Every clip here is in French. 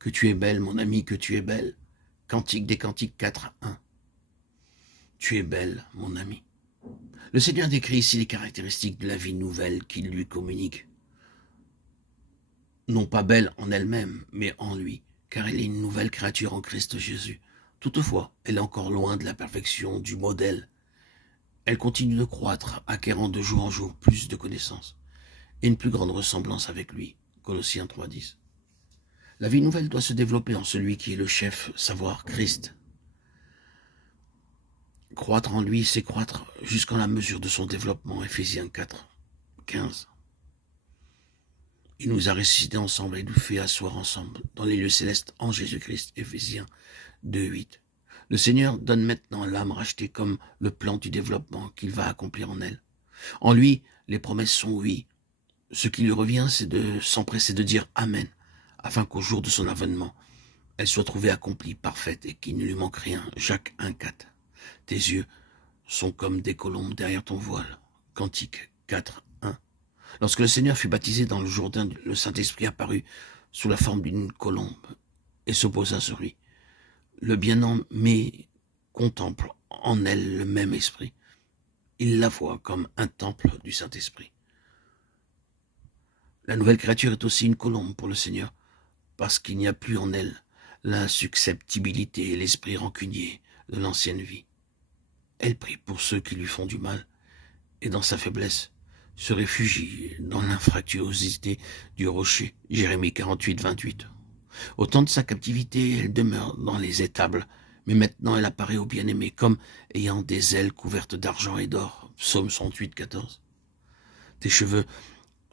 Que tu es belle, mon ami, que tu es belle. Cantique des Cantiques 4:1. Tu es belle, mon ami. Le Seigneur décrit ici les caractéristiques de la vie nouvelle qu'il lui communique. Non pas belle en elle-même, mais en lui, car elle est une nouvelle créature en Christ Jésus. Toutefois, elle est encore loin de la perfection du modèle. Elle continue de croître, acquérant de jour en jour plus de connaissances et une plus grande ressemblance avec lui. Colossiens 3:10. La vie nouvelle doit se développer en celui qui est le chef, savoir Christ. Croître en lui, c'est croître jusqu'en la mesure de son développement. Éphésiens 4:15. Il nous a ressuscités ensemble et nous fait asseoir ensemble dans les lieux célestes en Jésus-Christ. Éphésiens 2:8. Le Seigneur donne maintenant à l'âme rachetée comme le plan du développement qu'il va accomplir en elle. En lui, les promesses sont oui. Ce qui lui revient, c'est de s'empresser de dire Amen, afin qu'au jour de son avènement, elle soit trouvée accomplie, parfaite et qu'il ne lui manque rien. Jacques 1:4. Tes yeux sont comme des colombes derrière ton voile. Cantique 4:1. Lorsque le Seigneur fut baptisé dans le Jourdain, le Saint-Esprit apparut sous la forme d'une colombe et s'opposa sur lui. Le bien-aimé contemple en elle le même esprit. Il la voit comme un temple du Saint-Esprit. La nouvelle créature est aussi une colombe pour le Seigneur, parce qu'il n'y a plus en elle l'insusceptibilité et l'esprit rancunier de l'ancienne vie. Elle prie pour ceux qui lui font du mal, et dans sa faiblesse, se réfugie dans l'infractuosité du rocher. Jérémie 48:28. Au temps de sa captivité, elle demeure dans les étables, mais maintenant elle apparaît au bien-aimé comme ayant des ailes couvertes d'argent et d'or. Psaume 108:14. Tes cheveux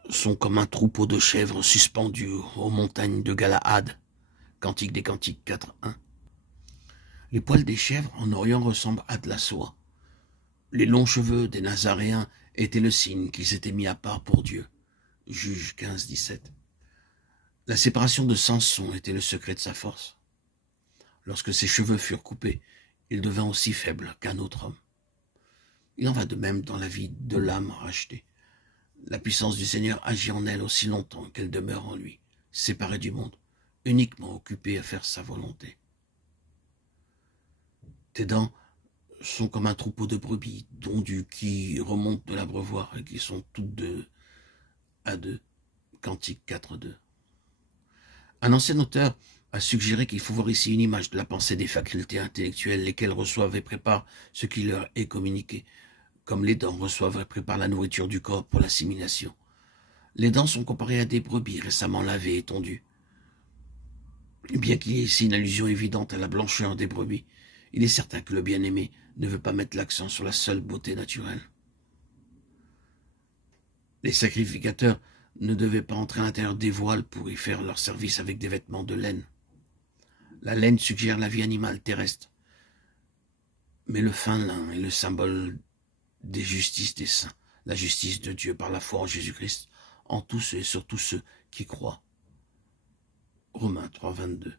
sont comme un troupeau de chèvres suspendus aux montagnes de Galaad. Cantique des Cantiques 4:1. Les poils des chèvres en Orient ressemblent à de la soie. Les longs cheveux des Nazaréens étaient le signe qu'ils s'étaient mis à part pour Dieu. Juge 15:17. La séparation de Samson était le secret de sa force. Lorsque ses cheveux furent coupés, il devint aussi faible qu'un autre homme. Il en va de même dans la vie de l'âme rachetée. La puissance du Seigneur agit en elle aussi longtemps qu'elle demeure en lui, séparée du monde, uniquement occupée à faire sa volonté. Tes dents sont comme un troupeau de brebis tondues qui remontent de l'abreuvoir et qui sont toutes deux à deux. Cantique 4:2. Un ancien auteur a suggéré qu'il faut voir ici une image de la pensée des facultés intellectuelles, lesquelles reçoivent et préparent ce qui leur est communiqué, comme les dents reçoivent et préparent la nourriture du corps pour l'assimilation. Les dents sont comparées à des brebis récemment lavées et tondues. Bien qu'il y ait ici une allusion évidente à la blancheur des brebis, il est certain que le bien-aimé ne veut pas mettre l'accent sur la seule beauté naturelle. Les sacrificateurs ne devaient pas entrer à l'intérieur des voiles pour y faire leur service avec des vêtements de laine. La laine suggère la vie animale terrestre, mais le fin lin est le symbole des justices des saints, la justice de Dieu par la foi en Jésus-Christ, en tous et sur tous ceux qui croient. Romains 3:22.